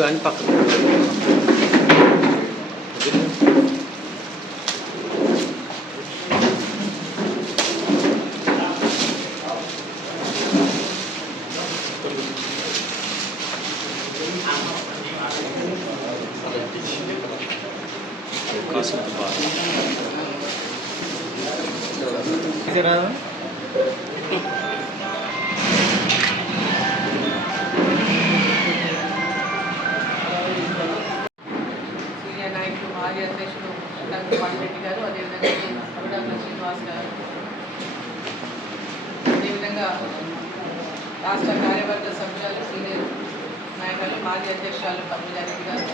కానీ పక్కన సీనియర్ నాయకులు మాజీ అధ్యక్షులు డాక్టర్ పాల్రెడ్డి గారు, అదేవిధంగా డాక్టర్ శ్రీనివాస్ గారు, అదేవిధంగా రాష్ట్ర కార్యవర్గ సభ్యులు సీనియర్ నాయకులు మాజీ అధ్యక్షురాలు పద్మజారెడ్డి గారు,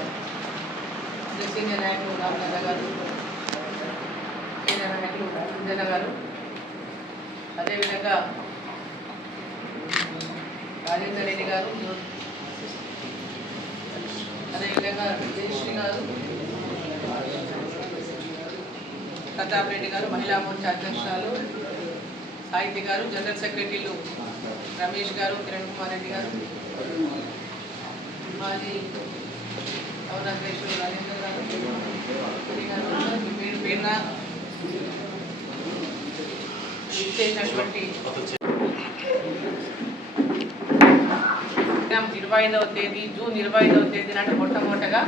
సీనియర్ నాయకులు రామనగర్ గారు, సీనియర్ నాయకులు అంజన గారు, అదేవిధంగా రాజేందర్ రెడ్డి గారు, అదేవిధంగా జయశ్రీ గారు, ప్రతాప్ రెడ్డి గారు, మహిళా మోర్చా అధ్యక్షురాలు సాహిత్య గారు, జనరల్ సెక్రటరీలు రమేష్ గారు, కిరణ్ కుమార్ రెడ్డి గారు, మాజీ గౌరవ అధ్యక్షులు రాజేందర్ గారు, పేరు పేరున ఇచ్చేసినటువంటి 25వ తేదీ జూన్ 25వ తేదీ నాటి మొట్టమొదటగా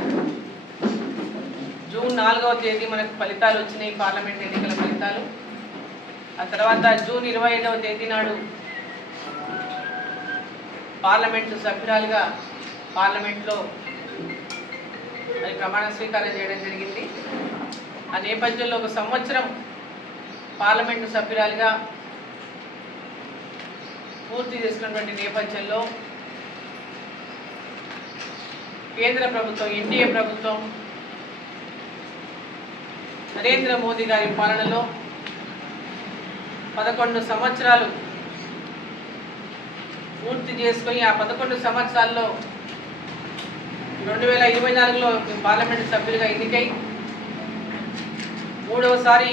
జూన్ 4వ తేదీ మనకు ఫలితాలు వచ్చినాయి, పార్లమెంట్ ఎన్నికల ఫలితాలు. ఆ తర్వాత జూన్ 25వ తేదీ నాడు పార్లమెంటు సభ్యురాలుగా పార్లమెంట్లో మరి ప్రమాణ స్వీకారం చేయడం జరిగింది. ఆ నేపథ్యంలో ఒక సంవత్సరం పార్లమెంటు సభ్యురాలుగా పూర్తి చేసుకున్నటువంటి నేపథ్యంలో కేంద్ర ప్రభుత్వం, ఎన్డీఏ ప్రభుత్వం నరేంద్ర మోదీ గారి పాలనలో 11 సంవత్సరాలు పూర్తి చేసుకొని ఆ 11 సంవత్సరాల్లో 2024లో పార్లమెంటు సభ్యులుగా ఎన్నికై మూడవసారి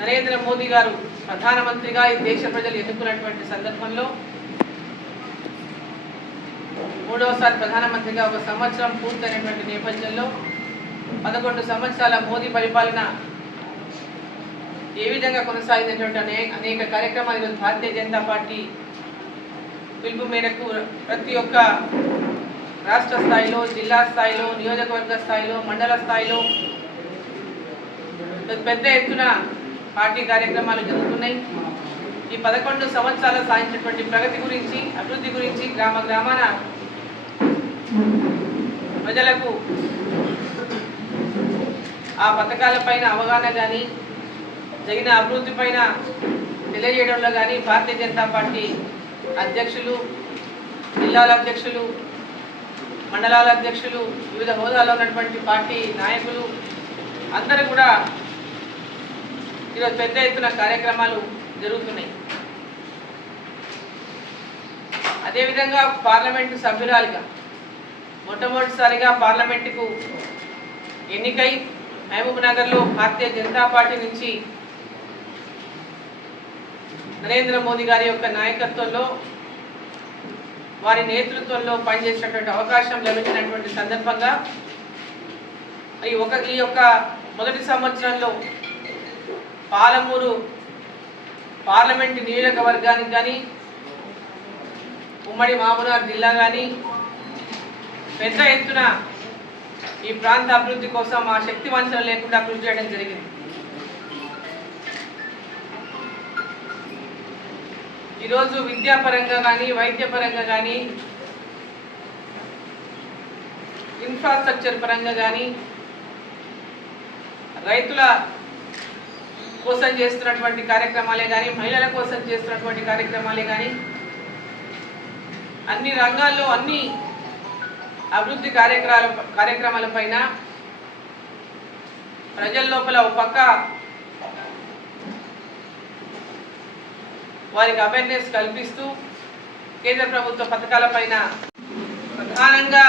నరేంద్ర మోదీ గారు ప్రధానమంత్రిగా ఈ దేశ ప్రజలు ఎన్నుకున్నటువంటి సందర్భంలో మూడవసారి ప్రధానమంత్రిగా ఒక సంవత్సరం పూర్తయినటువంటి నేపథ్యంలో 11 సంవత్సరాల మోదీ పరిపాలన ఏ విధంగా కొనసాగినటువంటి అనేక కార్యక్రమాలు ఈరోజు భారతీయ జనతా పార్టీ పిలుపు మేరకు ప్రతి ఒక్క రాష్ట్ర స్థాయిలో, జిల్లా స్థాయిలో, నియోజకవర్గ స్థాయిలో, మండల స్థాయిలో పెద్ద ఎత్తున పార్టీ కార్యక్రమాలు జరుగుతున్నాయి. ఈ 11 సంవత్సరాలు సాధించినటువంటి ప్రగతి గురించి, అభివృద్ధి గురించి గ్రామ గ్రామాన ప్రజలకు ఆ పథకాలపైన అవగాహన కానీ, జరిగిన అభివృద్ధి పైన తెలియజేయడంలో కానీ భారతీయ జనతా పార్టీ అధ్యక్షులు, జిల్లాల అధ్యక్షులు, మండలాల అధ్యక్షులు, వివిధ హోదాలో ఉన్నటువంటి పార్టీ నాయకులు అందరూ కూడా ఈరోజు పెద్ద ఎత్తున కార్యక్రమాలు జరుగుతున్నాయి. అదేవిధంగా పార్లమెంటు సభ్యురాలిగా మొట్టమొదటిసారిగా పార్లమెంటుకు ఎన్నికై మహబూబ్నగర్లో భారతీయ జనతా పార్టీ నుంచి నరేంద్ర మోదీ గారి యొక్క నాయకత్వంలో, వారి నేతృత్వంలో పనిచేసినటువంటి అవకాశం లభించినటువంటి సందర్భంగా ఈ యొక్క మొదటి సంవత్సరంలో పాలమూరు పార్లమెంటు నియోజకవర్గానికి కానీ, ఉమ్మడి మహబూబ్నగర్ జిల్లా కానీ పెద్ద ఎత్తున ఈ ప్రాంత అభివృద్ధి కోసం ఆ శక్తి వంచన లేకుండా కృషి చేయడం జరిగింది. ఈరోజు విద్యాపరంగా కానీ, వైద్యపరంగా కానీ, ఇన్ఫ్రాస్ట్రక్చర్ పరంగా కానీ, రైతుల కోసం చేస్తున్నటువంటి కార్యక్రమాలే కానీ, మహిళల కోసం చేస్తున్నటువంటి కార్యక్రమాలే కానీ, అన్ని రంగాల్లో అన్ని అభివృద్ధి కార్యక్రమాలపైన ప్రజల లోపల ఒక పక్క వారికి అవేర్నెస్ కల్పిస్తూ కేంద్ర ప్రభుత్వ పథకాలపైన ప్రధానంగా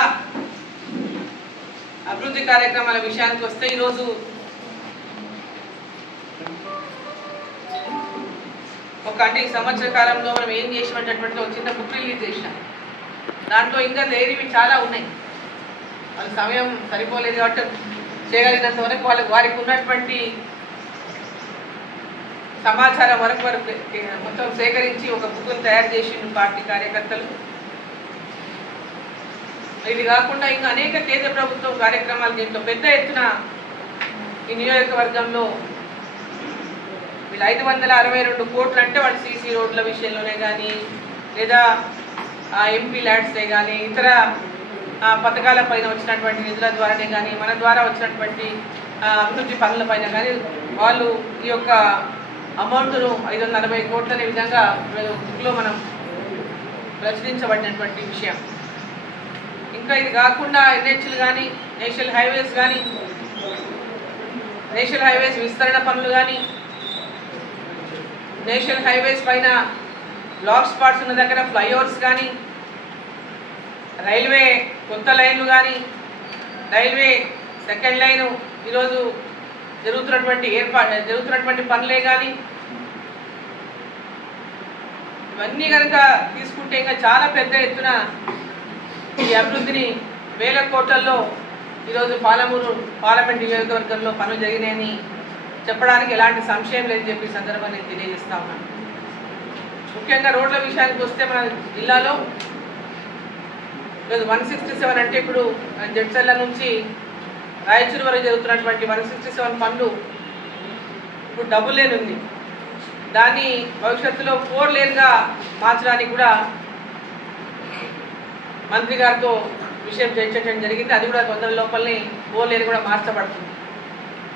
అభివృద్ధి కార్యక్రమాల విషయానికి వస్తే ఈరోజు ఒక అంటే ఈ సంవత్సర కాలంలో మనం ఏం చేసినటువంటి ఒక చిన్న బుక్ రిలీజ్ చేసినాం. దాంట్లో ఇంకా లేనివి చాలా ఉన్నాయి. వాళ్ళ సమయం సరిపోలేదు కాబట్టి చేయగలిగినంత వరకు వారికి ఉన్నటువంటి సమాచారం వరకు మొత్తం సేకరించి ఒక బుక్ను తయారు చేసిండు పార్టీ కార్యకర్తలు. ఇది కాకుండా ఇంకా అనేక కేంద్ర ప్రభుత్వం కార్యక్రమాలు దీంట్లో పెద్ద ఎత్తున ఈ నియోజకవర్గంలో వీళ్ళు 562 కోట్లు అంటే వాళ్ళు సీసీ రోడ్ల విషయంలోనే కానీ లేదా ఎంపీ ల్యాడ్సే కానీ ఇతర పథకాల పైన వచ్చినటువంటి నిధుల ద్వారానే కానీ మన ద్వారా వచ్చినటువంటి అభివృద్ధి పనుల పైన కానీ వాళ్ళు ఈ యొక్క అమౌంట్ను 540 కోట్లు అనే విధంగా బుక్లో మనం ప్రచురించబడినటువంటి విషయం. ఇంకా ఇది కాకుండా ఎన్హెచ్లు కానీ నేషనల్ హైవేస్ విస్తరణ పనులు కానీ నేషనల్ హైవేస్ పైన బ్లాక్ స్పాట్స్ ఉన్న దగ్గర ఫ్లైఓవర్స్ కానీ రైల్వే కొత్త లైన్లు కానీ రైల్వే సెకండ్ లైను ఈరోజు జరుగుతున్నటువంటి పనులే కానీ ఇవన్నీ కనుక తీసుకుంటే ఇంకా చాలా పెద్ద ఎత్తున ఈ అభివృద్ధిని వేల కోట్లలో ఈరోజు పాలమూరు పార్లమెంట్ నియోజకవర్గంలో పనులు జరిగినాయని చెప్పడానికి ఎలాంటి సంశయం లేదని చెప్పి సందర్భంగా నేను తెలియజేస్తా ఉన్నాను. ముఖ్యంగా రోడ్ల విషయానికి వస్తే మన జిల్లాలో ఈరోజు 167 అంటే ఇప్పుడు జడ్చర్ల నుంచి రాయచూరు వరకు జరుగుతున్నటువంటి 167 పనులు ఇప్పుడు డబుల్ లేన్ ఉంది. దాన్ని భవిష్యత్తులో 4 లేన్గా మార్చడానికి కూడా మంత్రి గారితో విషయం చర్చించడం జరిగింది. అది కూడా తొందర లోపలనే 4 లేన్ కూడా మార్చబడుతుంది.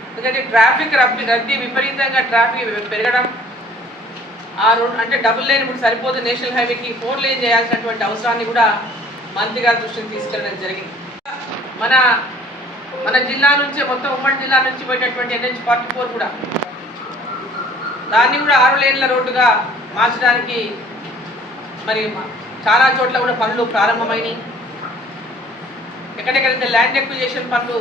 ఎందుకంటే ట్రాఫిక్ రద్దీ విపరీతంగా ట్రాఫిక్ పెరగడం ఆ రోడ్ అంటే డబుల్ లేన్ ఇప్పుడు సరిపోదు, నేషనల్ హైవేకి 4 లేన్ చేయాల్సినటువంటి అవసరాన్ని కూడా మంత్రి గారి దృష్టికి తీసుకెళ్ళడం జరిగింది. మన జిల్లా నుంచి మొత్తం ఉమ్మడి జిల్లా నుంచి పోయేటటువంటి NH-44 కూడా దాన్ని కూడా 6 లేన్ల రోడ్డుగా మార్చడానికి మరి చాలా చోట్ల కూడా పనులు ప్రారంభమైనవి. ఎక్కడెక్కడైతే ల్యాండ్ ఎక్విజిషన్ పనులు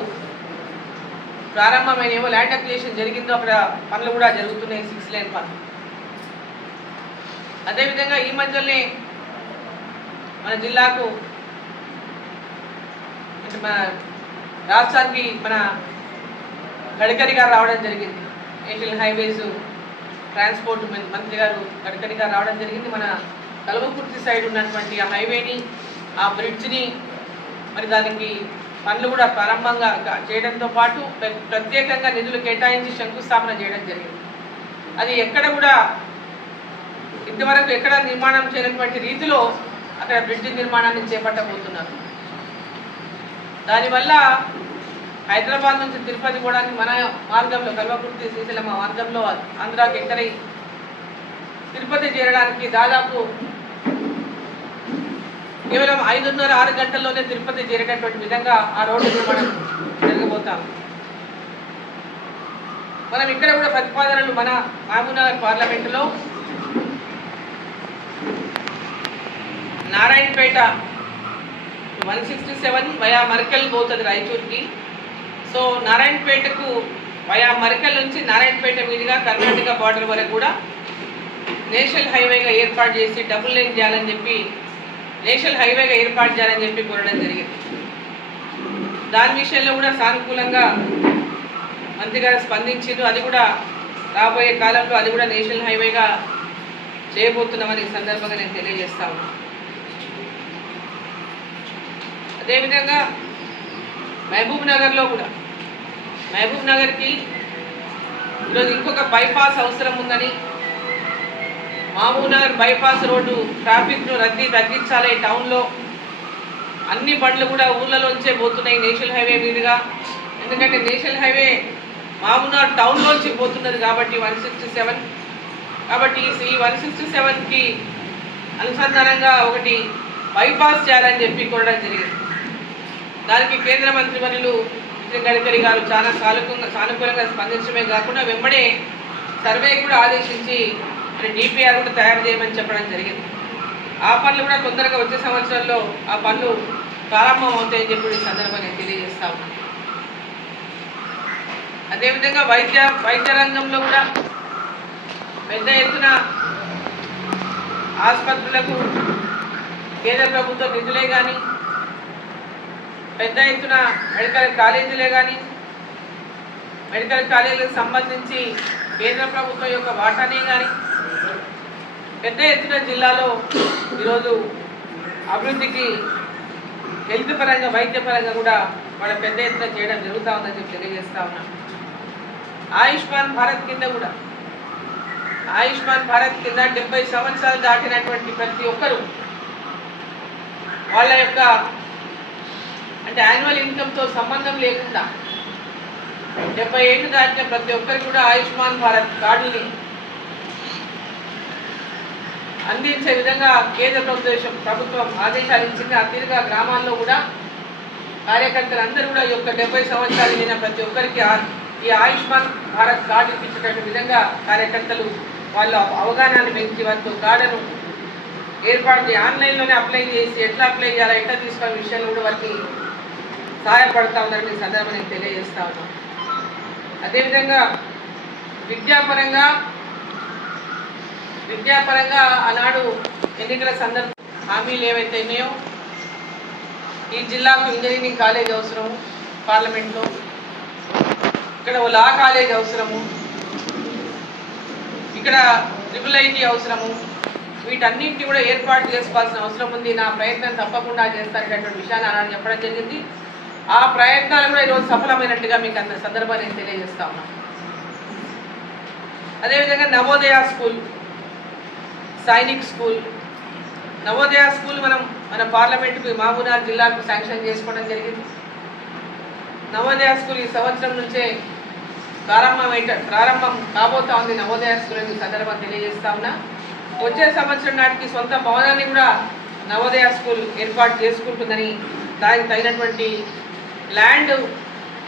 ప్రారంభమైనవో ల్యాండ్ ఎక్విజిషన్ జరిగిందో అక్కడ పనులు కూడా జరుగుతున్నాయి, 6 లేన్ పనులు. అదేవిధంగా ఈ మధ్యలోనే మన జిల్లాకు మన రాష్ట్రానికి మన గడ్కరీ గారు రావడం జరిగింది. నేషనల్ హైవేస్ ట్రాన్స్పోర్ట్ మంత్రి గారు గడ్కరీ గారు రావడం జరిగింది. మన కల్వకుర్తి సైడ్ ఉన్నటువంటి ఆ హైవేని ఆ బ్రిడ్జ్ని మరి దానికి పనులు కూడా ప్రారంభంగా చేయడంతో పాటు ప్రత్యేకంగా నిధులు కేటాయించి శంకుస్థాపన చేయడం జరిగింది. అది ఎక్కడ కూడా ఇంతవరకు ఎక్కడ నిర్మాణం చేయనటువంటి రీతిలో అక్కడ బ్రిడ్జ్ నిర్మాణాన్ని చేపట్టబోతున్నారు. దానివల్ల హైదరాబాద్ నుంచి తిరుపతి పోవడానికి మన మార్గంలో కల్వకుర్తి శ్రీశైలం మార్గంలో ఆంధ్రాకి ఎంటర్ అయ్యి తిరుపతి చేరడానికి దాదాపు కేవలం 5:30-6 గంటల్లోనే తిరుపతి చేరేటటువంటి విధంగా ఆ రోడ్డు మనం జరగబోతాం. మనం ఇక్కడ కూడా ప్రతిపాదనలు మన మహబూబ్నగర్ పార్లమెంటులో నారాయణపేట 167 వయా మరకల్ పోతుంది రాయచూర్కి. సో నారాయణపేటకు వయా మరకల్ నుంచి నారాయణపేట మీదుగా కర్ణాటక బార్డర్ వరకు కూడా నేషనల్ హైవేగా ఏర్పాటు చేసి డబుల్ లేన్ చేయాలని చెప్పి కోరడం జరిగింది. దాని విషయంలో కూడా సానుకూలంగా మంత్రి గారు స్పందించారు. అది కూడా రాబోయే కాలంలో అది కూడా నేషనల్ హైవేగా చేయబోతున్నామని ఈ సందర్భంగా నేను తెలియజేస్తా ఉన్నాను. అదేవిధంగా మహబూబ్ నగర్కి ఈరోజు ఇంకొక బైపాస్ అవసరం ఉందని, మహబూబ్ నగర్ బైపాస్ రోడ్డు ట్రాఫిక్ను రద్దీ తగ్గించాలి. టౌన్లో అన్ని బండ్లు కూడా ఊర్లలోంచే పోతున్నాయి నేషనల్ హైవే మీదుగా. ఎందుకంటే నేషనల్ హైవే మహబూబ్ నగర్ టౌన్లోంచి పోతున్నది కాబట్టి 167. కాబట్టి ఈ 167కి అనుసంధానంగా ఒకటి బైపాస్ చేయాలని చెప్పి కోరడం జరిగింది. దానికి కేంద్ర మంత్రి వర్యులు నితిన్ గడ్కరీ గారు చాలా సానుకూలంగా స్పందించడమే కాకుండా వెంబడే సర్వే కూడా ఆదేశించి డిపిఆర్ కూడా తయారు చేయమని చెప్పడం జరిగింది. ఆ పనులు కూడా తొందరగా వచ్చే సంవత్సరంలో ఆ పనులు ప్రారంభం అవుతాయని చెప్పి ఈ సందర్భంగా నేను తెలియజేస్తా ఉన్నాను. అదేవిధంగా వైద్య రంగంలో కూడా పెద్ద ఎత్తున ఆసుపత్రులకు కేంద్ర ప్రభుత్వ నిధులే కానీ, పెద్ద ఎత్తున మెడికల్ కాలేజీలే కానీ, మెడికల్ కాలేజీలకు సంబంధించి కేంద్ర ప్రభుత్వం యొక్క వాటానే కానీ పెద్ద ఎత్తున జిల్లాలో ఈరోజు అభివృద్ధికి హెల్త్ పరంగా, వైద్య పరంగా కూడా వాళ్ళ పెద్ద ఎత్తున చేయడం జరుగుతూ ఉందని చెప్పి తెలియజేస్తా ఉన్నాం. ఆయుష్మాన్ భారత్ కింద కూడా, ఆయుష్మాన్ భారత్ కింద 70 సంవత్సరాలు దాటినటువంటి ప్రతి ఒక్కరూ వాళ్ళ యొక్క అంటే యాన్యువల్ ఇన్కమ్తో సంబంధం లేకుండా 70 ఏళ్ళు దాటిన ప్రతి ఒక్కరు కూడా ఆయుష్మాన్ భారత్ కార్డుని అందించే విధంగా కేంద్ర ప్రభుత్వం ఆదేశాలు ఇచ్చింది. ఆ తీరుగా గ్రామాల్లో కూడా కార్యకర్తలు అందరూ కూడా ఈ యొక్క 70 సంవత్సరాలు నిన్న ప్రతి ఒక్కరికి ఈ ఆయుష్మాన్ భారత్ కార్డు ఇప్పించేటటువంటి విధంగా కార్యకర్తలు వాళ్ళ అవగాహనను పెంచి వారితో కార్డును ఏర్పాటు చేసి ఆన్లైన్లోనే అప్లై చేసి ఎట్లా అప్లై చేయాలా, ఎట్లా తీసుకోవాల విషయాలు కూడా వారికి సహాయపడతా ఉందని ఈ సందర్భంగా నేను తెలియజేస్తా ఉన్నాను. అదేవిధంగా విద్యాపరంగా ఆనాడు ఎన్నికల సందర్భం హామీలు ఏవైతే ఉన్నాయో, ఈ జిల్లాకు ఇంజనీరింగ్ కాలేజ్ అవసరము, పార్లమెంట్లో ఇక్కడ ఓ లా కాలేజ్ అవసరము, ఇక్కడ IIIT అవసరము, వీటన్నింటినీ కూడా ఏర్పాటు చేసుకోవాల్సిన అవసరం ఉంది. నా ప్రయత్నం తప్పకుండా చేస్తాననేటువంటి విషయాన్ని ఆనాడు చెప్పడం జరిగింది. ఆ ప్రయత్నాలు కూడా ఈరోజు సఫలమైనట్టుగా మీకు అంత సందర్భాన్ని నేను తెలియజేస్తా ఉన్నాను. అదేవిధంగా Navodaya school, Sainik school, Navodaya school మన పార్లమెంటుకు మహబూబ్నగర్ జిల్లాకు శాంక్షన్ చేసుకోవడం జరిగింది. నవోదయ స్కూల్ ఈ సంవత్సరం నుంచే ప్రారంభం కాబోతా ఉంది. నవోదయ స్కూల్ ఈ సందర్భం తెలియజేస్తా ఉన్నా. వచ్చే సంవత్సరం నాటికి సొంత భవనాన్ని కూడా నవోదయ స్కూల్ ఏర్పాటు చేసుకుంటుందని, దానికి తగినటువంటి ల్యాండ్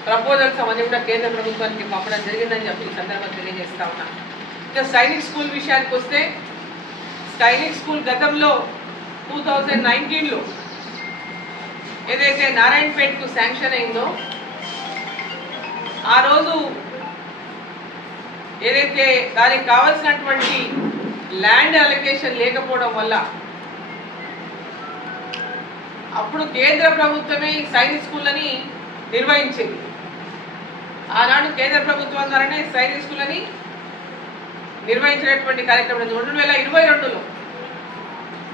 ప్రపోజల్స్ అవన్నీ కూడా కేంద్ర ప్రభుత్వానికి పంపడం జరిగిందని చెప్పి ఈ సందర్భం తెలియజేస్తా ఉన్నా. ఇక సైనిక్ స్కూల్ విషయానికి వస్తే, సైనిక్ స్కూల్ గతంలో 2019లో ఏదైతే నారాయణపేటకు శాంక్షన్ అయిందో, ఆ రోజు ఏదైతే దానికి కావాల్సినటువంటి ల్యాండ్ అలొకేషన్ లేకపోవడం వల్ల అప్పుడు కేంద్ర ప్రభుత్వమే ఈ సైనిక్ స్కూళ్ళని నిర్వహించింది. ఆనాడు కేంద్ర ప్రభుత్వం ద్వారానే సైనిక్ స్కూళ్ళని నిర్వహించినటువంటి కార్యక్రమం 2022లో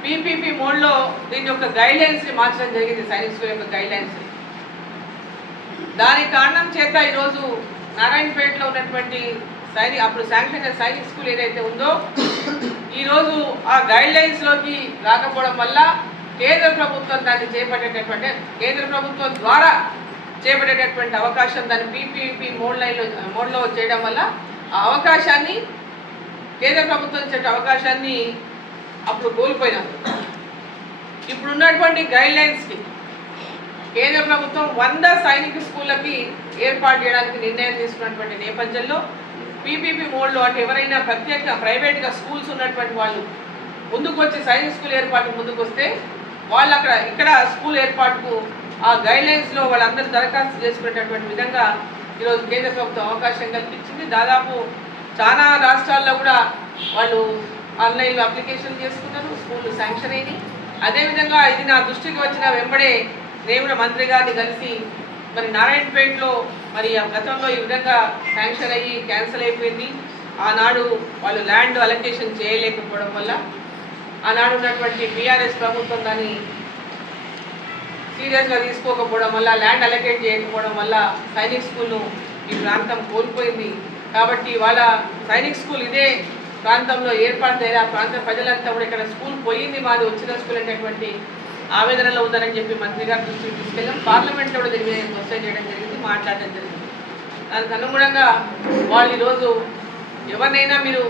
PPP మోడ్లో దీని యొక్క గైడ్లైన్స్ని మార్చడం జరిగింది, సైనిక్ స్కూల్ యొక్క గైడ్లైన్స్ని. దానికి కారణం చేత ఈరోజు నారాయణపేటలో ఉన్నటువంటి అప్పుడు శాంక్షన్ సైనిక్ స్కూల్ ఏదైతే ఉందో, ఈరోజు ఆ గైడ్లైన్స్లోకి రాకపోవడం వల్ల కేంద్ర ప్రభుత్వం దాన్ని చేపట్టేటటువంటి, కేంద్ర ప్రభుత్వం ద్వారా చేపట్టేటటువంటి అవకాశం దాన్ని PPP మోడ్లో చేయడం వల్ల ఆ అవకాశాన్ని, కేంద్ర ప్రభుత్వం ఇచ్చే అవకాశాన్ని అప్పుడు కోల్పోయినాం. ఇప్పుడున్నటువంటి గైడ్లైన్స్కి కేంద్ర ప్రభుత్వం 100 సైనిక స్కూళ్ళకి ఏర్పాటు చేయడానికి నిర్ణయం తీసుకున్నటువంటి నేపథ్యంలో PPP మోడ్లో అంటే ఎవరైనా ప్రత్యేక ప్రైవేట్గా స్కూల్స్ ఉన్నటువంటి వాళ్ళు ముందుకు వచ్చి సైనిక్ స్కూల్ ఏర్పాటుకు ముందుకు వస్తే వాళ్ళు ఇక్కడ స్కూల్ ఏర్పాటుకు ఆ గైడ్లైన్స్లో వాళ్ళందరూ దరఖాస్తు చేసుకునేటటువంటి విధంగా ఈరోజు కేంద్ర ప్రభుత్వం అవకాశం కల్పించింది. దాదాపు చాలా రాష్ట్రాల్లో కూడా వాళ్ళు ఆన్లైన్లో అప్లికేషన్ చేసుకున్నారు, స్కూల్ శాంక్షన్ అయింది. అదేవిధంగా ఇది నా దృష్టికి వచ్చిన వెంబడే నేను కూడా మంత్రి గారిని కలిసి మరి నారాయణపేటలో మరి గతంలో ఈ విధంగా శాంక్షన్ అయ్యి క్యాన్సిల్ అయిపోయింది. ఆనాడు వాళ్ళు ల్యాండ్ అలొకేషన్ చేయలేకపోవడం వల్ల, ఆనాడు ఉన్నటువంటి BRS ప్రభుత్వం దాన్ని సీరియస్గా తీసుకోకపోవడం వల్ల, ల్యాండ్ అలొకేట్ చేయకపోవడం వల్ల సైనిక్ స్కూల్ను ఈ ప్రాంతం కోల్పోయింది. కాబట్టి వాళ్ళ సైనిక్ స్కూల్ ఇదే ప్రాంతంలో ఏర్పాటు చేయాలి, ఆ ప్రాంత ప్రజలంతా కూడా ఇక్కడ స్కూల్ పోయింది, మాది వచ్చిన స్కూల్ అనేటువంటి ఆవేదనలో ఉందని చెప్పి మంత్రి గారి దృష్టికి తీసుకెళ్ళాం. పార్లమెంట్లో కూడా దీని మీద క్వశ్చన్ చేయడం జరిగింది, మాట్లాడడం జరిగింది. దానికి అనుగుణంగా వాళ్ళు ఈరోజు ఎవరినైనా మీరు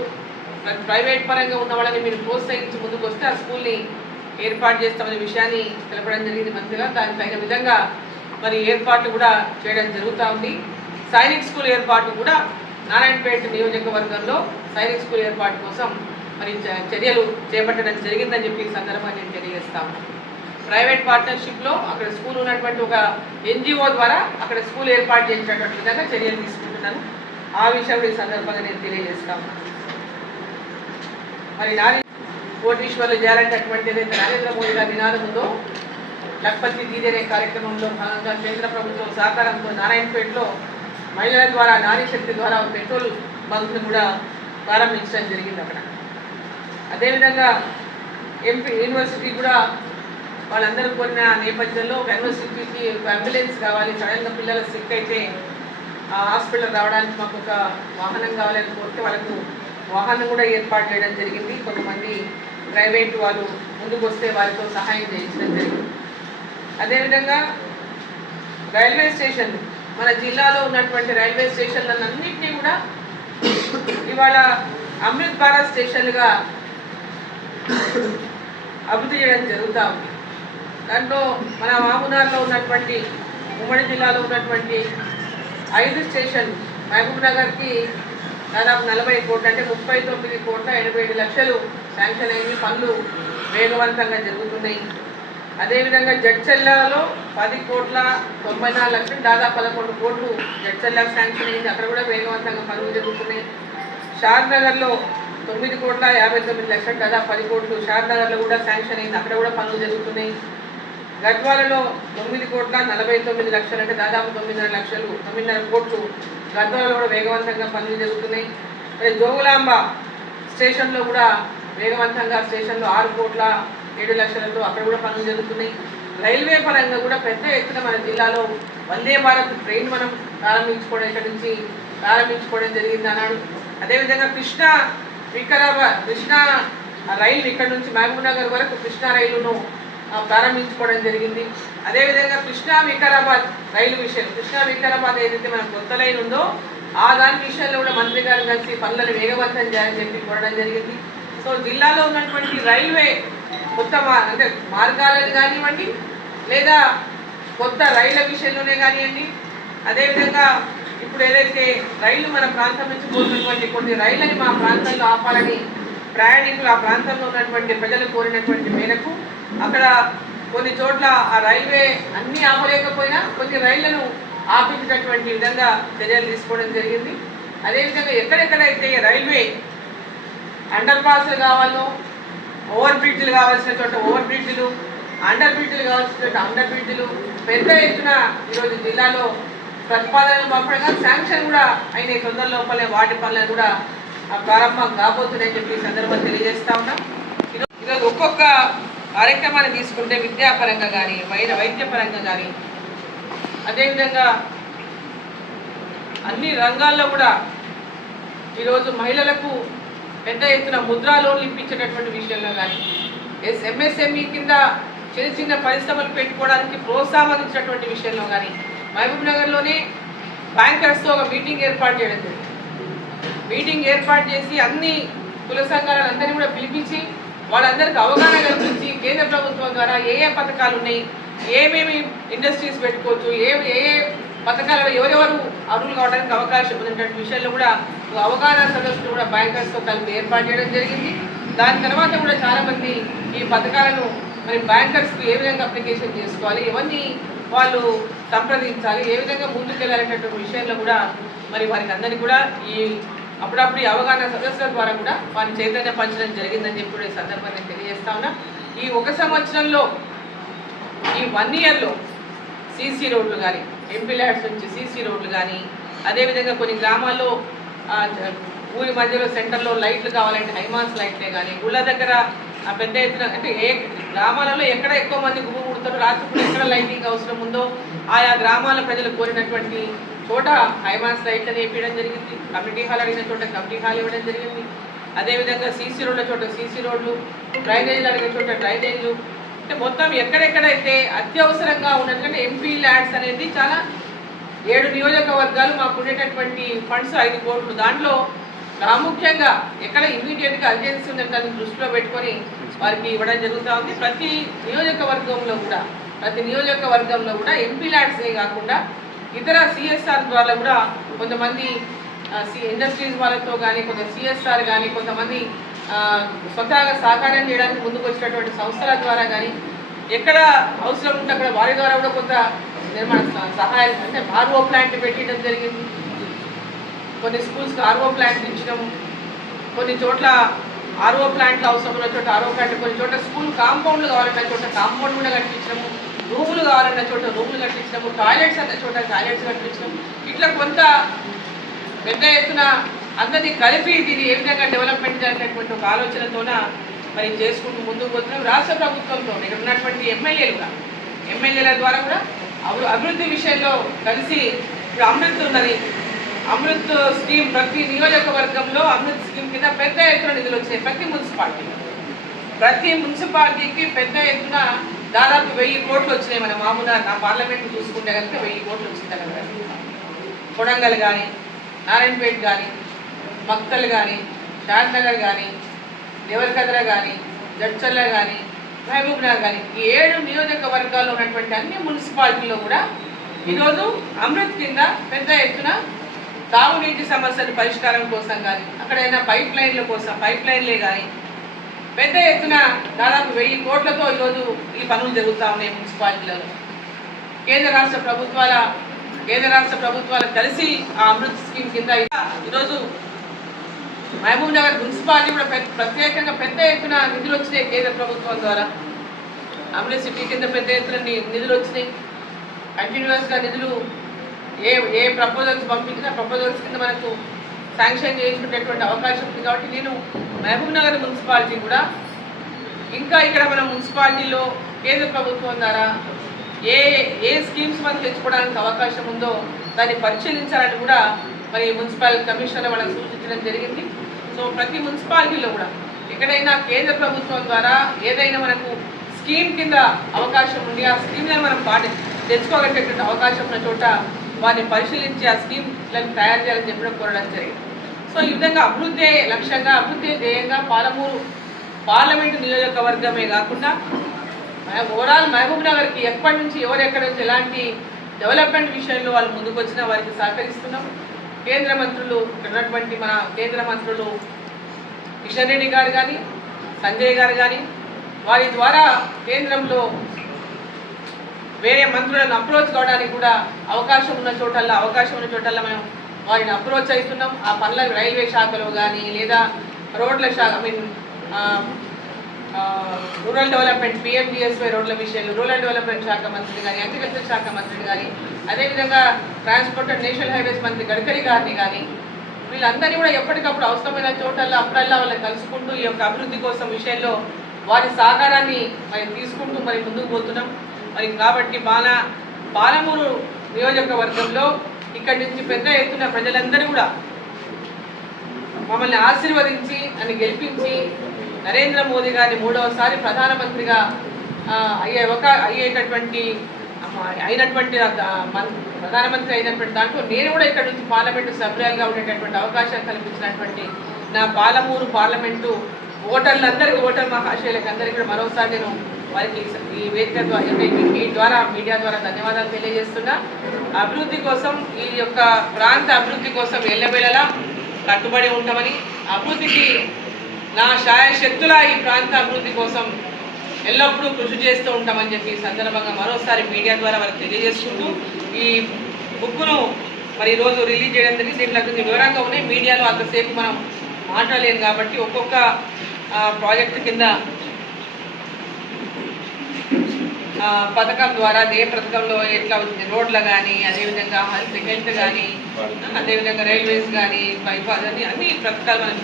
ప్రైవేట్ పరంగా ఉన్న వాళ్ళని మీరు ప్రోత్సహించి ముందుకు వస్తే ఆ స్కూల్ని ఏర్పాటు చేస్తామనే విషయాన్ని తెలపడం జరిగింది మంత్రి గారు. దానికి తగిన విధంగా మరి ఏర్పాట్లు కూడా చేయడం జరుగుతూ ఉంది. సైనిక్ స్కూల్ ఏర్పాటు కూడా నారాయణపేట నియోజకవర్గంలో సైనిక్ స్కూల్ ఏర్పాటు కోసం మరి చర్యలు చేపట్టడం జరిగిందని చెప్పి ఈ సందర్భంగా నేను తెలియజేస్తాను. ప్రైవేట్ పార్ట్నర్షిప్లో అక్కడ స్కూల్ ఉన్నటువంటి ఒక NGO ద్వారా అక్కడ స్కూల్ ఏర్పాటు చేసేటటువంటి విధంగా చర్యలు తీసుకుంటున్నాను. ఆ విషయంలో ఈ సందర్భంగా నేను తెలియజేస్తాను. మరి కోటీశ్వర్లు చేయాలనేటటువంటి ఏదైతే నరేంద్ర మోదీ గారి నినాదం ఉందో లక్పతి దీది అనే కార్యక్రమంలో భాగంగా కేంద్ర ప్రభుత్వం సహకారంతో నారాయణపేటలో మహిళల ద్వారా నారీ శక్తి ద్వారా పెట్రోల్ బంక్ను కూడా ప్రారంభించడం జరిగింది అక్కడ. అదేవిధంగా ఎంపీ యూనివర్సిటీ కూడా వాళ్ళందరూ కోరిన నేపథ్యంలో ఒక యూనివర్సిటీకి ఒక అంబులెన్స్ కావాలి, సడన్గా పిల్లల సిక్ అయితే ఆ హాస్పిటల్ రావడానికి మాకు ఒక వాహనం కావాలని కోరితే వాళ్ళకు వాహనం కూడా ఏర్పాటు చేయడం జరిగింది. కొంతమంది ప్రైవేట్ వాళ్ళు ముందుకు వస్తే వారితో సహాయం చేయించడం జరిగింది. అదేవిధంగా రైల్వే స్టేషన్, మన జిల్లాలో ఉన్నటువంటి రైల్వే స్టేషన్లన్నింటినీ కూడా ఇవాళ అమృత్ భారత్ స్టేషన్లుగా అభివృద్ధి చేయడం జరుగుతూ ఉంది. దాంట్లో మన మామూనార్లో ఉన్నటువంటి ఉమ్మడి జిల్లాలో ఉన్నటువంటి 5 స్టేషన్ మహబూబ్ నగర్కి దాదాపు 40 కోట్లు అంటే 39,87,00,000 శాంక్షన్ అయ్యి పనులు వేగవంతంగా జరుగుతున్నాయి. అదేవిధంగా జడ్చర్లలో 10,94,00,000 దాదాపు 11 కోట్లు జడ్చర్లకు శాంక్షన్ అయింది, అక్కడ కూడా వేగవంతంగా పనులు జరుగుతున్నాయి. షాద్నగర్లో 9,59,00,000 దాదాపు 10 కోట్లు షాద్నగర్లో కూడా శాంక్షన్ అయింది, అక్కడ కూడా పనులు జరుగుతున్నాయి. గద్వాలలో 9,49,00,000 అంటే దాదాపు 9,5 కోట్లు గద్వాలలో కూడా వేగవంతంగా పనులు జరుగుతున్నాయి. మరి జోగులాంబ స్టేషన్లో కూడా వేగవంతంగా స్టేషన్లో 6,07,00,000తో అక్కడ కూడా పనులు జరుగుతున్నాయి. రైల్వే పరంగా కూడా పెద్ద ఎత్తున మన జిల్లాలో వందే భారత్ ట్రైన్ మనం ప్రారంభించుకోవడం జరిగింది అన్నాడు. అదేవిధంగా కృష్ణా రైలు ఇక్కడ నుంచి మహబూబ్ నగర్ వరకు కృష్ణా రైలును ప్రారంభించుకోవడం జరిగింది. అదేవిధంగా కృష్ణా వికారాబాద్ రైలు విషయం, కృష్ణా వికారాబాద్ ఏదైతే మన కొత్త లైన్ ఉందో ఆ దాని విషయంలో కూడా మంత్రి గారు కలిసి పనులను వేగవంతం చేయాలని చెప్పి కోరడం జరిగింది. సో జిల్లాలో ఉన్నటువంటి రైల్వే కొత్త అంటే మార్గాలను కానివ్వండి లేదా కొత్త రైళ్ల విషయంలోనే కానివ్వండి, అదేవిధంగా ఇప్పుడు ఏదైతే రైళ్లు మన ప్రాంతం నుంచి పోతున్నటువంటి కొన్ని రైళ్ళని మా ప్రాంతంలో ఆపాలని ప్రయాణికులు ఆ ప్రాంతంలో ఉన్నటువంటి ప్రజలు కోరినటువంటి మేరకు అక్కడ కొన్ని చోట్ల ఆ రైల్వే అన్నీ ఆపలేకపోయినా కొన్ని రైళ్లను ఆపించేటటువంటి విధంగా చర్యలు తీసుకోవడం జరిగింది. అదేవిధంగా ఎక్కడెక్కడైతే రైల్వే అండర్ పాస్లు కావాలో, ఓవర్ బ్రిడ్జ్లు కావాల్సిన చోట ఓవర్ బ్రిడ్జ్లు, అండర్ బ్రిడ్జ్లు కావాల్సిన చోట అండర్ బ్రిడ్జ్లు పెద్ద ఎత్తున ఈరోజు జిల్లాలో ప్రతిపాదనలు పంపడంగా శాంక్షన్ కూడా అయిన తొందర లోపలే వాటి పనులను కూడా ప్రారంభం కాబోతున్నాయని చెప్పి ఈ సందర్భంగా తెలియజేస్తా ఉన్నాం. ఈరోజు ఒక్కొక్క కార్యక్రమాన్ని తీసుకుంటే విద్యాపరంగా కానీ వైద్యపరంగా కానీ అదేవిధంగా అన్ని రంగాల్లో కూడా ఈరోజు మహిళలకు పెద్ద ఎత్తున ముద్రా లోన్లు ఇప్పించేటటువంటి విషయంలో కానీ ఎంఎస్ఎంఈ కింద చిన్న చిన్న పరిశ్రమలు పెట్టుకోవడానికి ప్రోత్సాహించినటువంటి విషయంలో కానీ మహబూబ్ నగర్లోనే బ్యాంకర్స్తో ఒక మీటింగ్ ఏర్పాటు చేయడం జరిగింది. మీటింగ్ ఏర్పాటు చేసి అన్ని కుల సంఘాలందరినీ కూడా పిలిపించి వాళ్ళందరికీ అవగాహన కల్పించి కేంద్ర ప్రభుత్వం ద్వారా ఏ ఏ పథకాలు ఉన్నాయి, ఏమేమి ఇండస్ట్రీస్ పెట్టుకోవచ్చు, ఏ ఏ పథకాలలో ఎవరెవరు అర్హులు కావడానికి అవకాశం ఉన్నటువంటి విషయంలో కూడా అవగాహన సదస్సులు కూడా బ్యాంకర్స్తో కలిపి ఏర్పాటు చేయడం జరిగింది. దాని తర్వాత కూడా చాలామంది ఈ పథకాలను మరి బ్యాంకర్స్కి ఏ విధంగా అప్లికేషన్ చేసుకోవాలి, ఎవరిని వాళ్ళు సంప్రదించాలి, ఏ విధంగా ముందుకెళ్ళాలనేటువంటి విషయంలో కూడా మరి వారికి అందరికీ కూడా అప్పుడప్పుడు ఈ అవగాహన సదస్సుల ద్వారా కూడా వారిని చైతన్యపరచడం జరిగిందని చెప్పి కూడా ఈ సందర్భంగా తెలియజేస్తా ఉన్నా. ఈ 1 సంవత్సరంలో ఈ 1 ఇయర్లో సీసీ రోడ్లు కానీ, ఎంపీ ల్యాడ్స్ నుంచి సీసీ రోడ్లు కానీ, అదేవిధంగా కొన్ని గ్రామాల్లో ఊరి మధ్యలో సెంటర్లో లైట్లు కావాలంటే హైమాన్స్ లైట్లే కానీ, ఊళ్ళ దగ్గర పెద్ద ఎత్తున అంటే ఏ గ్రామాలలో ఎక్కడ ఎక్కువ మంది గుమ్ముడుతారో రాత్రిపూట ఎక్కడ లైటింగ్ అవసరం ఉందో ఆయా గ్రామాల ప్రజలు కోరినటువంటి చోట హైమాన్స్ లైట్లను వేపించడం జరిగింది. కమ్యూనిటీ హాల్ అడిగిన చోట కమ్యూనిటీ హాల్ ఇవ్వడం జరిగింది. అదేవిధంగా సీసీ రోడ్ల చోట సీసీ రోడ్లు, డ్రైనేజీలు అడిగిన చోట డ్రైనేజీలు, అంటే మొత్తం ఎక్కడెక్కడైతే అత్యవసరంగా ఉన్నట్లయితే ఎంపీ ల్యాడ్స్ అనేది చాలా 7 నియోజకవర్గాలు మాకు ఉండేటటువంటి ఫండ్స్ 5 కోట్లు, దాంట్లో ప్రాముఖ్యంగా ఎక్కడ ఇమీడియట్గా అర్జెన్సీ ఉందని దాన్ని దృష్టిలో పెట్టుకొని వారికి ఇవ్వడం జరుగుతూ ఉంది. ప్రతి నియోజకవర్గంలో కూడా ఎంపీ ల్యాడ్సే కాకుండా ఇతర సిఎస్ఆర్ ద్వారా కూడా కొంతమంది ఇండస్ట్రీస్ వాళ్ళతో కానీ, కొంత సిఎస్ఆర్ కానీ, కొంతమంది స్వతహాగా సహకారం చేయడానికి ముందుకు వచ్చినటువంటి సంస్థల ద్వారా కానీ ఎక్కడ అవసరం ఉంటే అక్కడ వారి ద్వారా కూడా కొంత నిర్మాణ సహాయం అంటే ఆర్ఓ ప్లాంట్ పెట్టడం జరిగింది. కొన్ని స్కూల్స్కి ఆర్ఓ ప్లాంట్ ఇచ్చడం, కొన్ని చోట్ల ఆర్ఓ ప్లాంట్లు అవసరం ఉన్న చోట ఆర్ఓ ప్లాంట్లు, కొన్ని చోట స్కూల్ కాంపౌండ్లు కావాలన్న చోట కాంపౌండ్ కూడా కట్టించడము, రూములు కావాలన్న చోట రూములు కట్టించడము, టాయిలెట్స్ అన్న చోట టాయిలెట్స్ కట్టించడం, ఇట్లా కొంత పెద్ద ఎత్తున అందరినీ కలిపి దీన్ని ఏ విధంగా డెవలప్మెంట్ చేయాలనేటువంటి ఒక ఆలోచనతోన మరి చేసుకుంటూ ముందుకు పోతున్నాం. రాష్ట్ర ప్రభుత్వంతో ఇక్కడ ఉన్నటువంటి ఎమ్మెల్యేల ద్వారా కూడా అభివృద్ధి విషయంలో కలిసి ఇప్పుడు అమృత్ ఉన్నది. అమృత్ స్కీమ్ ప్రతి నియోజకవర్గంలో అమృత్ స్కీమ్ కింద పెద్ద ఎత్తున నిధులు వచ్చాయి. ప్రతి మున్సిపాలిటీకి పెద్ద ఎత్తున దాదాపు 1000 కోట్లు వచ్చినాయి. మన మామూలుగా నా పార్లమెంట్ చూసుకుంటే కనుక 1000 కోట్లు వచ్చింది కదా. కొడంగల్ కానీ, నారాయణపేట కానీ, మక్తల్ కానీ, షాద్నగర్ కానీ, దేవరకద్ర కానీ, జడ్చల్ల కానీ, మహబూబ్నగర్ కానీ, ఈ 7 నియోజకవర్గాల్లో ఉన్నటువంటి అన్ని మున్సిపాలిటీల్లో కూడా ఈరోజు అమృత్ కింద పెద్ద ఎత్తున తాగునీటి సమస్యల పరిష్కారం కోసం కానీ, అక్కడైనా పైప్ లైన్లే కానీ పెద్ద ఎత్తున దాదాపు 1000 కోట్లతో ఈరోజు ఈ పనులు జరుగుతూ ఉన్నాయి మున్సిపాలిటీలలో. కేంద్ర రాష్ట్ర ప్రభుత్వాలు కలిసి ఆ అమృత్ స్కీమ్ కింద ఈరోజు మహబూబ్నగర్ మున్సిపాలిటీ కూడా ప్రత్యేకంగా పెద్ద ఎత్తున నిధులు వచ్చినాయి. కేంద్ర ప్రభుత్వం ద్వారా అమృత్ సిటీ కింద పెద్ద ఎత్తున నిధులు వచ్చినాయి. కంటిన్యూస్గా నిధులు ఏ ప్రపోజల్స్ పంపించినా ప్రపోజల్స్ కింద మనకు శాంక్షన్ చేసుకునేటువంటి అవకాశం ఉంది. కాబట్టి నేను మహబూబ్నగర్ మున్సిపాలిటీ కూడా ఇంకా ఇక్కడ మన మున్సిపాలిటీలో కేంద్ర ప్రభుత్వం ద్వారా ఏ స్కీమ్స్ మనం తెచ్చుకోవడానికి అవకాశం ఉందో దాన్ని పరిశీలించాలని కూడా మరి మున్సిపల్ కమిషనర్ వాళ్ళకి సూచించడం జరిగింది. సో ప్రతి మున్సిపాలిటీలో కూడా ఎక్కడైనా కేంద్ర ప్రభుత్వం ద్వారా ఏదైనా మనకు స్కీమ్ కింద అవకాశం ఉంది, ఆ స్కీమ్లను మనం తెచ్చుకోగలిగేటువంటి అవకాశం ఉన్న చోట వారిని పరిశీలించి ఆ స్కీమ్లను తయారు చేయాలని చెప్పడం కోరడం జరిగింది. సో ఈ విధంగా అభివృద్ధి లక్ష్యంగా, అభివృద్ధి ధ్యేయంగా పాలమూరు పార్లమెంటు నియోజకవర్గమే కాకుండా ఓవరాల్ మహబూబ్నగర్కి ఎప్పటి నుంచి ఎక్కడి నుంచి ఎలాంటి డెవలప్మెంట్ విషయంలో వాళ్ళు ముందుకు వచ్చినా వారికి సహకరిస్తున్నాం. కేంద్ర మంత్రులు ఉన్నటువంటి మన కేంద్ర మంత్రులు కిషన్ రెడ్డి గారు కానీ, సంజయ్ గారు కానీ, వారి ద్వారా కేంద్రంలో వేరే మంత్రులను అప్రోచ్ కావడానికి కూడా అవకాశం ఉన్న చోటల్లో మనం వారిని అప్రోచ్ అవుతున్నాం. ఆ పనుల రైల్వే శాఖలో కానీ, లేదా రోడ్ల శాఖ రూరల్ డెవలప్మెంట్ PMGSY రోడ్ల విషయంలో రూరల్ డెవలప్మెంట్ శాఖ మంత్రి కానీ, అగ్రికల్చర్ శాఖ మంత్రిని కానీ, అదేవిధంగా ట్రాన్స్పోర్ట్ అండ్ నేషనల్ హైవేస్ మంత్రి గడ్కరీ గారిని కానీ, వీళ్ళందరినీ కూడా ఎప్పటికప్పుడు అవసరమైన చోటల్లో అప్పుడల్లా వాళ్ళని కలుసుకుంటూ ఈ యొక్క అభివృద్ధి కోసం విషయంలో వారి సహకారాన్ని మరి తీసుకుంటూ మరి ముందుకు పోతున్నాం. మరి కాబట్టి పాలమూరు నియోజకవర్గంలో ఇక్కడి నుంచి పెద్ద ఎత్తున ప్రజలందరూ కూడా మమ్మల్ని ఆశీర్వదించి నన్ను గెలిపించి నరేంద్ర మోదీ గారిని 3వసారి ప్రధానమంత్రిగా ప్రధానమంత్రి అయినటువంటి దాంట్లో నేను కూడా ఇక్కడ నుంచి పార్లమెంటు సభ్యులుగా ఉండేటటువంటి అవకాశం కల్పించినటువంటి నా పాలమూరు పార్లమెంటు ఓటర్లందరికీ, ఓటర్ మహాశయులకు అందరికీ కూడా మరోసారి నేను వారికి ఈ వేదిక ద్వారా మీడియా ద్వారా ధన్యవాదాలు తెలియజేస్తున్నా. అభివృద్ధి కోసం, ఈ యొక్క ప్రాంత అభివృద్ధి కోసం ఎల్లవేళలా కట్టుబడి ఉంటామని, అభివృద్ధికి నా శాయశక్తులా ఈ ప్రాంత అభివృద్ధి కోసం ఎల్లప్పుడూ కృషి చేస్తూ ఉంటామని చెప్పి ఈ సందర్భంగా మరోసారి మీడియా ద్వారా వారికి తెలియజేసుకుంటూ ఈ బుక్ను మరి ఈరోజు రిలీజ్ చేయడం జరిగింది. దీంట్లో కొంచెం వివరంగా ఉన్నాయి. మీడియాలో అంతసేపు మనం మాట్లాడలేము కాబట్టి ఒక్కొక్క ప్రాజెక్టు కింద పథకం ద్వారా పథకంలో ఎట్లా వచ్చింది, రోడ్లు కానీ, అదేవిధంగా హెల్త్ కానీ, అదేవిధంగా రైల్వేస్ కానీ, అన్ని పథకాలు మనం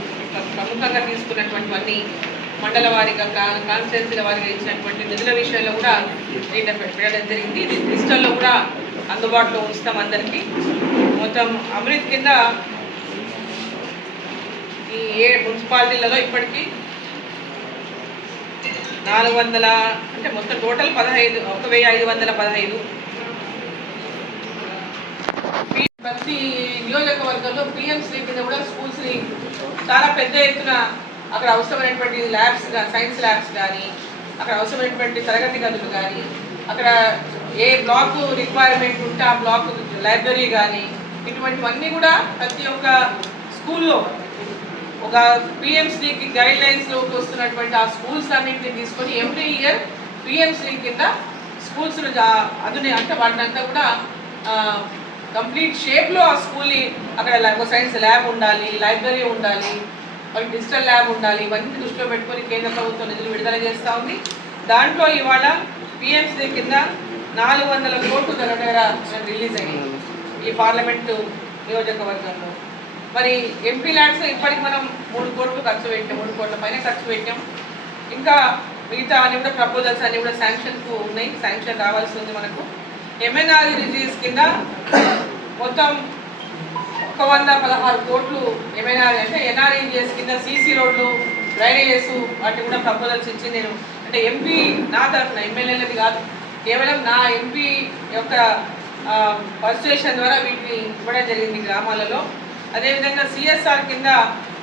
ప్రముఖంగా తీసుకున్నటువంటివన్నీ మండల వారీగా కాన్స్టిట్యున్సీల వారీగా ఇచ్చినటువంటి నిధుల విషయంలో కూడా దీంట్లో పెట్టడం జరిగింది. ఇది డిజిటల్లో కూడా అందుబాటులో ఉంచుతాం అందరికీ. మొత్తం అమృత్ కింద ఈ 7 మున్సిపాలిటీలలో ఇప్పటికీ 400 అంటే మొత్తం టోటల్ 1515. ప్రతి నియోజకవర్గంలో PMC కింద కూడా స్కూల్స్ని చాలా పెద్ద ఎత్తున అక్కడ అవసరమైనటువంటి ల్యాబ్స్, సైన్స్ ల్యాబ్స్ కానీ, అక్కడ అవసరమైనటువంటి తరగతి గదులు కానీ, అక్కడ ఏ బ్లాక్ రిక్వైర్మెంట్ ఉంటే ఆ బ్లాక్ లైబ్రరీ కానీ, ఇటువంటివన్నీ కూడా ప్రతి ఒక్క స్కూల్లో ఒక PMCకి గైడ్ లైన్స్లోకి వస్తున్నటువంటి ఆ స్కూల్స్ అన్నింటినీ తీసుకొని ఎవ్రీ ఇయర్ PMC కింద స్కూల్స్ అంటే వాటినంతా కూడా కంప్లీట్ షేప్లో ఆ స్కూల్ని అక్కడ ఒక సైన్స్ ల్యాబ్ ఉండాలి, లైబ్రరీ ఉండాలి, వాళ్ళకి డిజిటల్ ల్యాబ్ ఉండాలి. ఇవన్నీ దృష్టిలో పెట్టుకొని కేంద్ర ప్రభుత్వం నిధులు విడుదల చేస్తూ ఉంది. దాంట్లో ఇవాళ పిఎంసీ కింద 400 కోట్లు దగ్గర రిలీజ్ అయ్యాయి ఈ పార్లమెంటు నియోజకవర్గంలో. మరి ఎంపీ ల్యాడ్స్ ఇప్పటికి మనం 3 కోట్లు ఖర్చు పెట్టాం, 3 కోట్ల పైన ఖర్చు పెట్టాం. ఇంకా మిగతా అన్ని కూడా ప్రపోజల్స్ అన్నీ కూడా శాంక్షన్కు ఉన్నాయి, శాంక్షన్ రావాల్సి ఉంది మనకు. ఎంఎన్ఆర్ రిలీజ్ కింద మొత్తం 116 కోట్లు ఎంఎన్ఆర్ అంటే ఎన్ఆర్ఈజిఎస్ కింద సీసీ రోడ్లు, డ్రైనేజెస్ వాటికి కూడా ప్రపోజల్స్ ఇచ్చి నేను అంటే ఎంపీ నా తరఫున ఎమ్మెల్యేలది కాదు, కేవలం నా ఎంపీ యొక్క పర్సుయేషన్ ద్వారా వీటిని ఇవ్వడం జరిగింది గ్రామాలలో. అదేవిధంగా సిఎస్ఆర్ కింద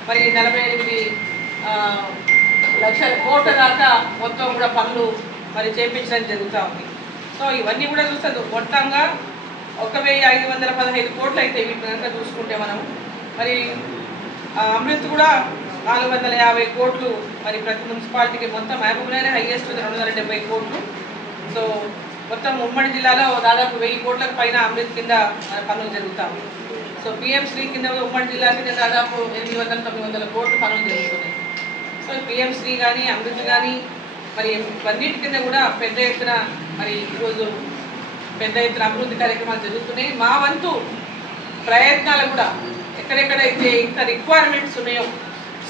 మరి 48 లక్షల కోట్ల దాకా మొత్తం కూడా పనులు మరి చేయించడం జరుగుతూ ఉంది. సో ఇవన్నీ కూడా చూస్తే మొత్తంగా 1515 కోట్లు అయితే వీటిని కనుక చూసుకుంటే మనం మరి అమృత్ కూడా 450 కోట్లు మరి ప్రతి మున్సిపాలిటీకి మొత్తం మహబూబ్నగర్ హైయెస్ట్ 270 కోట్లు. సో మొత్తం ఉమ్మడి జిల్లాలో దాదాపు 1000 కోట్లకు పైన అమృత్ కింద పనులు జరుగుతాయి. సో పిఎం శ్రీ కింద ఉమ్మడి జిల్లా కింద దాదాపు 800-900 కోట్లు పనులు జరుగుతున్నాయి. సో పిఎం శ్రీ కానీ అమృత్ కానీ మరి అన్నిటి కింద కూడా పెద్ద ఎత్తున మరి ఈరోజు పెద్ద ఎత్తున అభివృద్ధి కార్యక్రమాలు జరుగుతున్నాయి. మా వంతు ప్రయత్నాలు కూడా ఎక్కడెక్కడైతే ఇంకా రిక్వైర్మెంట్స్ ఉన్నాయో,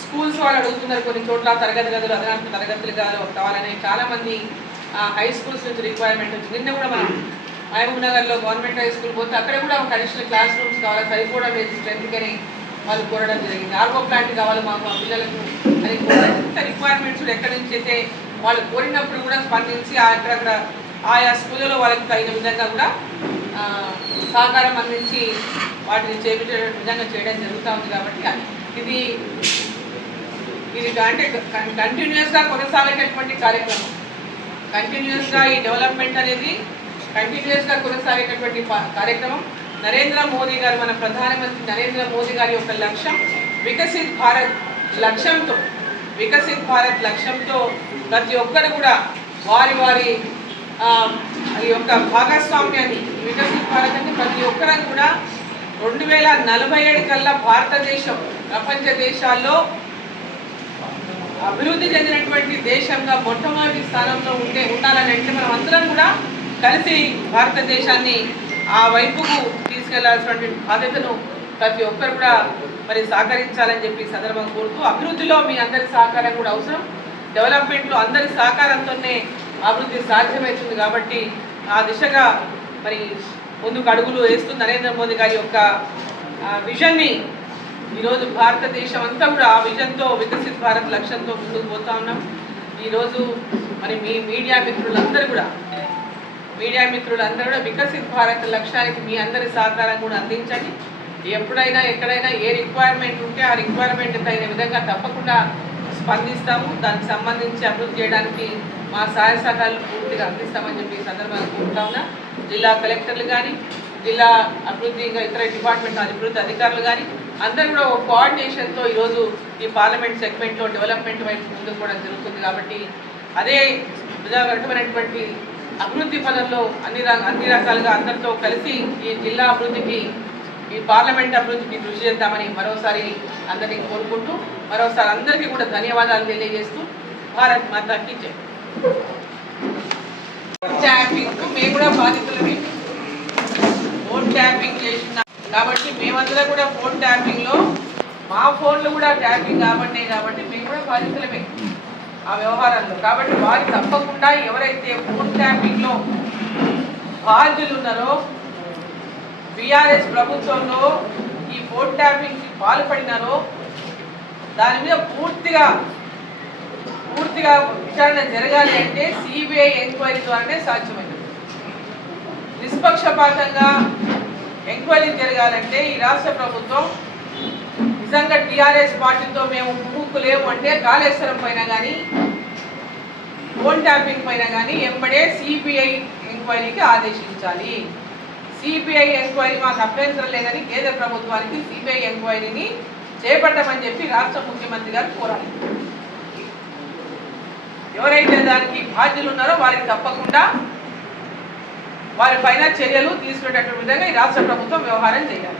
స్కూల్స్ వాళ్ళు అడుగుతున్నారు కొన్ని చోట్ల తరగతి గదులు, అదనపు తరగతులు కావాలని చాలామంది హై స్కూల్స్ నుంచి రిక్వైర్మెంట్ వచ్చింది. నిన్న కూడా మనం మహబూబ్నగర్లో గవర్నమెంట్ హై స్కూల్ పోతే అక్కడ కూడా ఒక అడిషనల్ క్లాస్ రూమ్స్ కావాలి, సరిపోవడం లేదు స్ట్రెంత్ అని వాళ్ళు కోరడం జరిగింది. ఆర్గో ప్లాంట్ కావాలి మాకు మా పిల్లలకు అని కోరడం. రిక్వైర్మెంట్స్ ఎక్కడి నుంచి అయితే వాళ్ళు కోరినప్పుడు కూడా స్పందించి అక్కడక్కడ ఆయా స్కూళ్ళలో వాళ్ళకి తగిన విధంగా కూడా సహకారం అందించి వాటిని చేపించే విధంగా చేయడం జరుగుతూ ఉంది. కాబట్టి ఇది అంటే కంటిన్యూస్గా కొనసాగేటటువంటి కార్యక్రమం. కంటిన్యూస్గా ఈ డెవలప్మెంట్ అనేది కంటిన్యూస్గా కొనసాగేటటువంటి కార్యక్రమం. నరేంద్ర మోదీ గారు, మన ప్రధానమంత్రి నరేంద్ర మోదీ గారి యొక్క లక్ష్యం వికసిత్ భారత్ లక్ష్యంతో ప్రతి ఒక్కరు కూడా వారి వారి యొక్క భాగస్వామ్యాన్ని వికసిత్ భారత్ అంటే ప్రతి ఒక్కరం కూడా 2047 కల్లా భారతదేశం ప్రపంచ దేశాల్లో అభివృద్ధి చెందినటువంటి దేశంగా మొట్టమొదటి స్థానంలో ఉండాలని అంటే మనం అందరం కూడా కలిసి భారతదేశాన్ని ఆ వైపుకు తీసుకెళ్లాల్సినటువంటి బాధ్యతను ప్రతి ఒక్కరు కూడా మరి సహకరించాలని చెప్పి సందర్భంగా కోరుతూ, అభివృద్ధిలో మీ అందరి సహకారం కూడా అవసరం. డెవలప్మెంట్లో అందరి సహకారంతోనే అభివృద్ధి సాధ్యమవుతుంది. కాబట్టి ఆ దిశగా మరి ముందుకు అడుగులు వేస్తూ నరేంద్ర మోదీ గారి యొక్క విజన్ని ఈరోజు భారతదేశం అంతా కూడా ఆ విజన్తో వికసిత్ భారత్ లక్ష్యంతో ముందుకు పోతా ఉన్నాం. ఈరోజు మరి మీ మీడియా మిత్రులందరూ కూడా వికసిత్ భారత్ లక్ష్యానికి మీ అందరి సహకారం కూడా అందించండి. ఎప్పుడైనా ఎక్కడైనా ఏ రిక్వైర్మెంట్ ఉంటే ఆ రిక్వైర్మెంట్ తగిన విధంగా తప్పకుండా స్పందిస్తాము. దానికి సంబంధించి అభివృద్ధి చేయడానికి మా సహాయ సహకారాలు పూర్తిగా అందిస్తామని చెప్పి ఈ సందర్భంగా కోరుతా ఉన్నా. జిల్లా కలెక్టర్లు కానీ, జిల్లా అభివృద్ధి ఇంకా ఇతర డిపార్ట్మెంట్ అభివృద్ధి అధికారులు కానీ అందరూ కూడా ఒక కోఆర్డినేషన్తో ఈరోజు ఈ పార్లమెంట్ సెగ్మెంట్లో డెవలప్మెంట్ వైపు ముందుకు కూడా జరుగుతుంది. కాబట్టి అదే విధమైనటువంటి అభివృద్ధి పదంలో అన్ని రకాలుగా అందరితో కలిసి ఈ జిల్లా అభివృద్ధికి, ఈ పార్లమెంట్ అభివృద్ధికి కృషి చేద్దామని మరోసారి అందరినీ కోరుకుంటూ, మరోసారి అందరికీ కూడా ధన్యవాదాలు తెలియజేస్తూ భారత్ మాతాకి జై. ట్యాపింగ్ మేము కూడా బాధితులమే. ఫోన్ ట్యాపింగ్ చేసిన కాబట్టి మేమందరం కూడా ఫోన్ ట్యాపింగ్లో మా ఫోన్లు కూడా ట్యాపింగ్ కాబట్టి మేము కూడా బాధితులమే ఆ వ్యవహారాల్లో. కాబట్టి వారు తప్పకుండా ఎవరైతే ఫోన్ ట్యాపింగ్లో బాధ్యులు ఉన్నారో, బీఆర్ఎస్ ప్రభుత్వంలో ఈ ఫోన్ ట్యాపింగ్కి పాల్పడినారో దాని మీద పూర్తిగా విచారణ జరగాలి అంటే సిబిఐ ఎంక్వైరీ ద్వారానే సాధ్యమైంది. నిష్పక్షపాతంగా ఎంక్వైరీ జరగాలంటే ఈ రాష్ట్ర ప్రభుత్వం నిజంగా టీఆర్ఎస్ పార్టీతో మేము ముక్కులేము అంటే కాళేశ్వరం పైన కానీ, ఫోన్ ట్యాపింగ్ పైన కానీ ఎంబడే సిబిఐ ఎంక్వైరీకి ఆదేశించాలి. సిబిఐ ఎంక్వైరీ మాకు అభ్యంతరం లేదని కేంద్ర ప్రభుత్వానికి సిబిఐ ఎంక్వైరీని చేపట్టమని చెప్పి రాష్ట్ర ముఖ్యమంత్రి గారు కోరాలి. ఎవరైతే దానికి బాధ్యులు ఉన్నారో వారికి తప్పకుండా వారి పైన చర్యలు తీసుకునేటటువంటి విధంగా ఈ రాష్ట్ర ప్రభుత్వం వ్యవహారం చేయాలి.